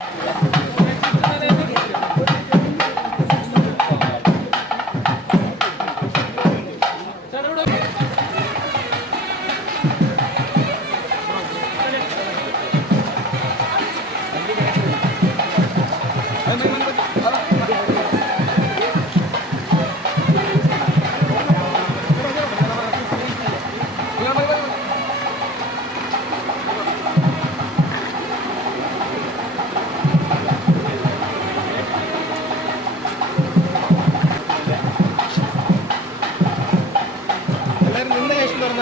എല്ലാവരും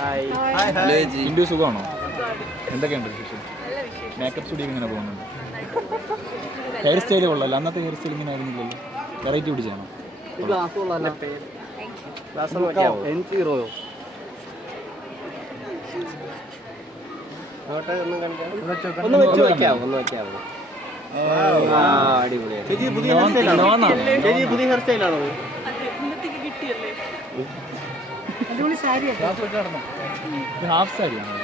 ഹായ് ഹിന്ദു സുഖമാണോ? എന്തൊക്കെയുണ്ട് വിശേഷം? മേക്കപ്പ് സ്റ്റുഡിയോ ഇങ്ങനെ പോകുന്നുണ്ട്. ഹെയർ സ്റ്റൈൽ കൊള്ളാലോ. അന്നത്തെ ഹെയർ സ്റ്റൈൽ ഇങ്ങനെ ആയിരുന്നില്ലല്ലോ. വെറൈറ്റി പിടിച്ചാണോ? കൊള്ളാല്ല ഒന്ന് വെച്ച്. നോക്കിയാവോ ഒന്ന് അടിപൊളിയായി ചേച്ചി പുതിയ ഹെയർ സ്റ്റൈലാണോ നോന്നാ? ചേച്ചി പുതിയ ഹെയർ സ്റ്റൈലാണോ സാരിയാണ് ഹാഫ് സാരിയാണോ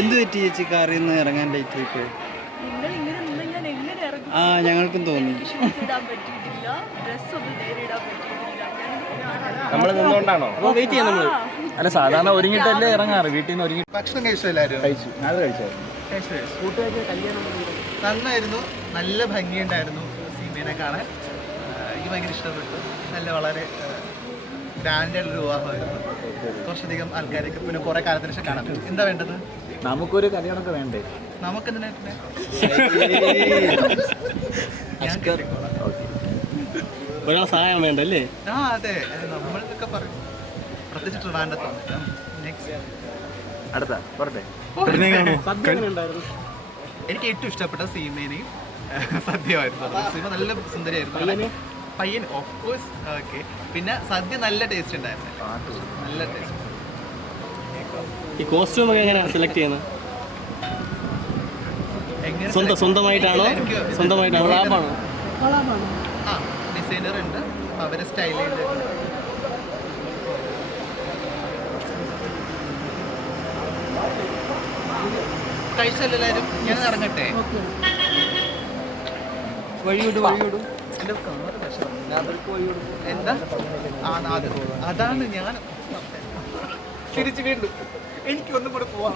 എന്ത് പറ്റി ചേച്ചി? കാറിൽ നിന്ന് ഇറങ്ങാൻ ലൈറ്റ് ആയിട്ട്? ആ ഞങ്ങൾക്കും തോന്നി. ഷൂസ് ഇടാൻ പറ്റിയിട്ടില്ല. ഡ്രസ് ഒന്നും നേരെ ഇടാൻ പറ്റിയിട്ടില്ല. നമ്മൾ നിന്നുകൊണ്ടാണോ അപ്പോൾ വെയിറ്റ് ചെയ്യാം നമ്മൾ അല്ല സാധാരണ ഒരുങ്ങിട്ടല്ലേ ഇറങ്ങാറ്? വീട്ടിൽ നിന്ന് ഒരുങ്ങി ഭക്ഷണം കഴിച്ചു എല്ലാവരും കഴിച്ചു. ഞാൻ കഴിച്ചായിരുന്നു കഴിച്ചു? കഴിച്ചു നന്നായിരുന്നു. നല്ല ഭംഗിയുണ്ടായിരുന്നു സീമേനെ കാണാൻ. എനിക്ക് ഭയങ്കര ഇഷ്ടപ്പെട്ടു. നല്ല വളരെ ഗ്രാൻഡ് ആയിട്ടുള്ള വിവാഹമായിരുന്നു. കുറച്ചധികം ആൾക്കാരൊക്കെ പിന്നെ കുറെ കാലത്തിന് ശേഷം കാണാൻ പറ്റും. എന്താ വേണ്ടത്? നമുക്കൊരു കല്യാണമൊക്കെ വേണ്ടേ? നമുക്ക് എന്തിനാ ഒരാൾ സഹായം വേണ്ടല്ലേ? ആ അതെ. നമ്മളൊക്കെ പറയും. പ്രത്യേകിച്ച് ട്രിവാൻഡത്താണ് അടുത്ത. പറട്ടെ എനിക്ക് ഏറ്റവും ഇഷ്ടപ്പെട്ട സീമേനെയും സദ്യമായിരുന്നു സീമ നല്ല സുന്ദരിയായിരുന്നു. പയ്യൻ ഓഫ് കോഴ്സ് ഓക്കെ. പിന്നെ സദ്യ നല്ല ടേസ്റ്റ് ഉണ്ടായിരുന്നു നല്ല ടേസ്റ്റ് ഈ കോസ്റ്റ്യൂം ഒക്കെ എങ്ങനെയാണ് സെലക്ട് ചെയ്യുന്നത് സ്വന്തം സ്വന്തമായിട്ടാണോ? സ്വന്തമായിട്ടാണോ? ലാഭാണോ ആ. ഡിസൈനർ ഉണ്ട്. അവരെ സ്റ്റൈൽ ചെയ്ത് എല്ലാവരും? ഞാൻ ഇറങ്ങട്ടെ? വഴിവിട് വഴിവിട്. കാറ് എന്താ? ആ അത് അതാണ് ഞാൻ തിരിച്ചു വീണ്ടും. എനിക്ക് ഒന്നും കൂടെ പോവാൻ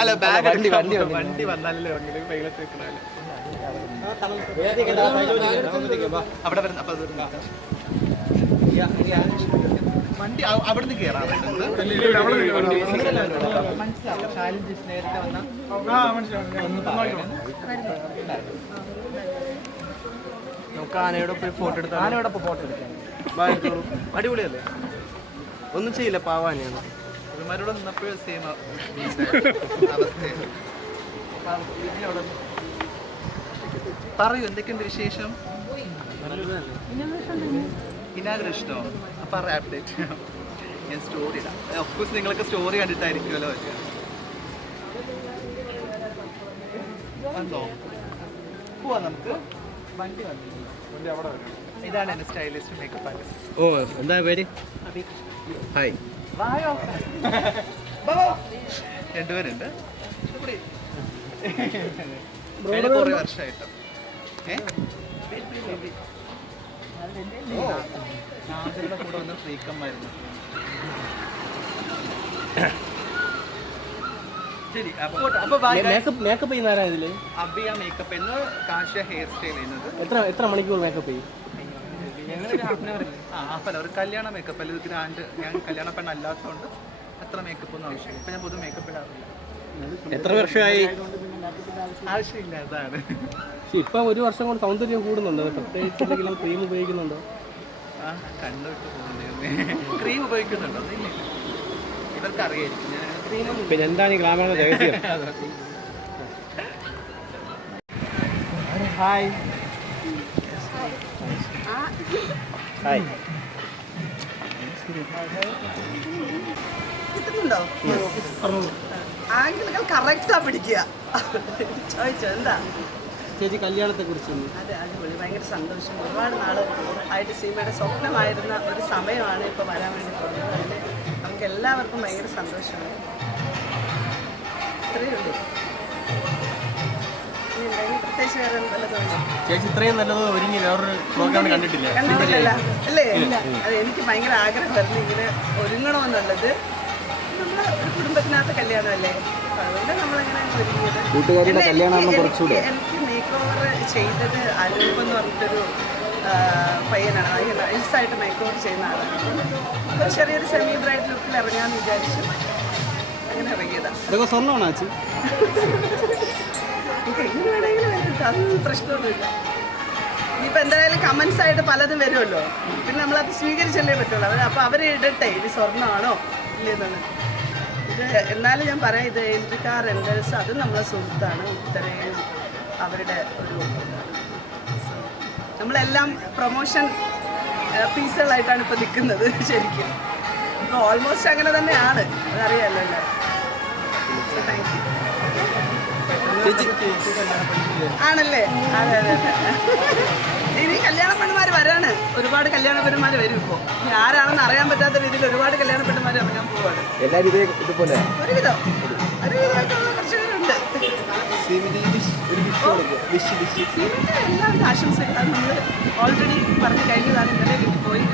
അല്ല ബാഗ് വണ്ടി വണ്ടി വണ്ടി വന്നാലല്ലേ വെയിലത്ത് അവിടെ വരുന്ന അപ്പൊ. വണ്ടി അവിടുന്ന് മനസ്സിലാവും ജിസ് നേരത്തെ വന്ന നമുക്ക് ആനയുടെ ഒപ്പം ഫോട്ടോ എടുത്താൽ ആനയോടൊപ്പം ഫോട്ടോ എടുത്തോളൂ. അടിപൊളിയല്ലേ? ഒന്നും ചെയ്യില്ല പാവാനെയാണ്. ഇവന്മാരോട് നിന്നപ്പോഴും സെയിം അവസ്ഥയാണ് പറയൂ എന്തൊക്കെയുണ്ട് വിശേഷം? ഇനാഗ്രഹം ഇഷ്ടമോ അപ്പം പറ അപ്ഡേറ്റ് ഞാൻ സ്റ്റോറി ഇടാം. ഒഫ്കോഴ്സ് നിങ്ങളൊക്കെ സ്റ്റോറി കണ്ടിട്ടായിരിക്കുമല്ലോ. വരിക. വന്നോ പോവാ നമുക്ക്. വണ്ടി വന്നു ഇതാണ് എന്റെ സ്റ്റൈലിസ്റ്റ് മേക്കപ്പ് ആർട്ടിസ്റ്റ് ഓ എന്താ പേര്? ഹായ്. രണ്ടുപേരുണ്ട്. കുറേ വർഷമായിട്ട്. കൂടെ വന്ന ഫ്രീക്കന്മായിരുന്നു ശരി അപ്പോൾ അപ്പോൾ ബൈ മേക്കപ്പ് മേക്കപ്പ് ചെയ്യുന്ന ആരാ ഇതിൽ? അബിയ മേക്കപ്പ് എന്ന് കാശ ഹെയർ സ്റ്റൈൽ ചെയ്യുന്നത്. എത്ര എത്ര മണിക്കൂർ മേക്കപ്പ് ചെയ്യും? ആ ഹാഫ് ഒരു കല്യാണ മേക്കപ്പ് അല്ലെങ്കിൽ ഗ്രാൻഡ് ഞാൻ കല്യാണ പെണ്ണല്ലാത്തതുകൊണ്ട് അത്ര മേക്കപ്പ് ഒന്നും ആവശ്യമില്ല. ഇപ്പം ഞാൻ പൊതു മേക്കപ്പ് ഇടാറില്ല. എത്ര വർഷമായി? ആവശ്യമില്ല അതാണ്. പക്ഷെ ഇപ്പം ഒരു വർഷം കൊണ്ട് സൗന്ദര്യം കൂടുന്നുണ്ട്? പ്രത്യേകിച്ച് എന്തെങ്കിലും ക്രീം ഉപയോഗിക്കുന്നുണ്ടോ? ആ കണ്ണുവിട്ട് പോകുന്നത് ക്രീം ഉപയോഗിക്കുന്നുണ്ടോ? ഇല്ല. ഇവർക്ക് അറിയായിരിക്കും ഞാൻ പിന്നെ എന്താണ് ഈ ഗ്രാമീണ രഹസ്യം? ഹായ്. ഹായ് കിട്ടുന്നുണ്ടോ ആംഗിളുകൾ കറക്റ്റാ പിടിക്കുക. ചോദിച്ചോ എന്താ? ചേച്ചി കല്യാണത്തെ കുറിച്ച് അതെ അടിപൊളി. ഭയങ്കര സന്തോഷം. ഒരുപാട് നാൾ ആയിട്ട് സീമയുടെ സ്വപ്നമായിരുന്ന ഒരു സമയമാണ് ഇപ്പോൾ വരാൻ വേണ്ടി പോകുന്നത്. അതിന് നമുക്ക് എല്ലാവർക്കും ഭയങ്കര സന്തോഷമാണ്. ഇത്രയേ ചേച്ചി ഇത്രയും നല്ലത് ഒരുങ്ങി വേറൊരു പ്രോഗ്രാം കണ്ടിട്ടില്ല? അല്ലേ അത് എനിക്ക് ഭയങ്കര ആഗ്രഹമായിരുന്നു ഇങ്ങനെ ഒരുങ്ങണമെന്നുള്ളത്. നമ്മളെ ഒരു കുടുംബത്തിനകത്ത് കല്യാണമല്ലേ? അതുകൊണ്ട് നമ്മളിങ്ങനെ ഒരുങ്ങിയത്. എനിക്ക്. മേക്ക് ഓവർ ചെയ്തത് അനൂപ് എന്ന് പറഞ്ഞിട്ടൊരു പയ്യനാണ്. നൈസായിട്ട് മേക്ക് ഓവർ ചെയ്യുന്ന ആളാണ്. അപ്പോൾ ചെറിയൊരു സെമി ബ്രൈഡ് ലുക്കിൽ ഇറങ്ങാമെന്ന് വിചാരിച്ചു. അങ്ങനെ ഇറങ്ങിയതാണ് സ്വർണമാണോ എങ്ങനെ വേണമെങ്കിലും വരും അതൊന്നും പ്രശ്നമൊന്നുമില്ല. ഇനിയിപ്പോൾ എന്തായാലും കമൻസ് ആയിട്ട് പലതും വരുമല്ലോ. പിന്നെ നമ്മളത് സ്വീകരിച്ചല്ലേ പറ്റുള്ളൂ. അവർ അപ്പോൾ അവർ ഇടട്ടെ ഇത് സ്വർണമാണോ? ഇല്ലെന്നാണ് ഇത് എന്നാലും ഞാൻ പറയാം ഇത് എൻട്രിക്കാർ എൻഡേഴ്സ് അത് നമ്മളെ സുഹൃത്താണ് ഉത്തരയും അവരുടെ ഒരു നമ്മളെല്ലാം പ്രൊമോഷൻ പീസുകളായിട്ടാണ് ഇപ്പോൾ നിൽക്കുന്നത് ശരിക്കും. ഇപ്പോൾ ഓൾമോസ്റ്റ് അങ്ങനെ തന്നെയാണ്. അതറിയാമല്ലോ എല്ലാവരും. താങ്ക് യു ആണല്ലേ? അതെ അതെ. ഇനി കല്യാണ പെണ്ണുമാർ വരാണ്. ഒരുപാട് കല്യാണ പെണ്ണുമാർ വരും ഇപ്പോ. ഇനി ആരാണെന്ന് അറിയാൻ പറ്റാത്ത രീതിയിൽ ഒരുപാട് കല്യാണ പെണ്ണുമാർ ഇറങ്ങാൻ പോവാണ്. എല്ലാവരും ഇതേ ഇതുപോലെ ഒരുവിധം. ഒരുവിധമായിട്ടുള്ള കുറച്ച് പേരുണ്ട് സീമിന്റെ എല്ലാവരും ആശംസകൾ നമ്മൾ ഓൾറെഡി പറഞ്ഞു കഴിഞ്ഞതാണ് ഇന്നലെ പോയി.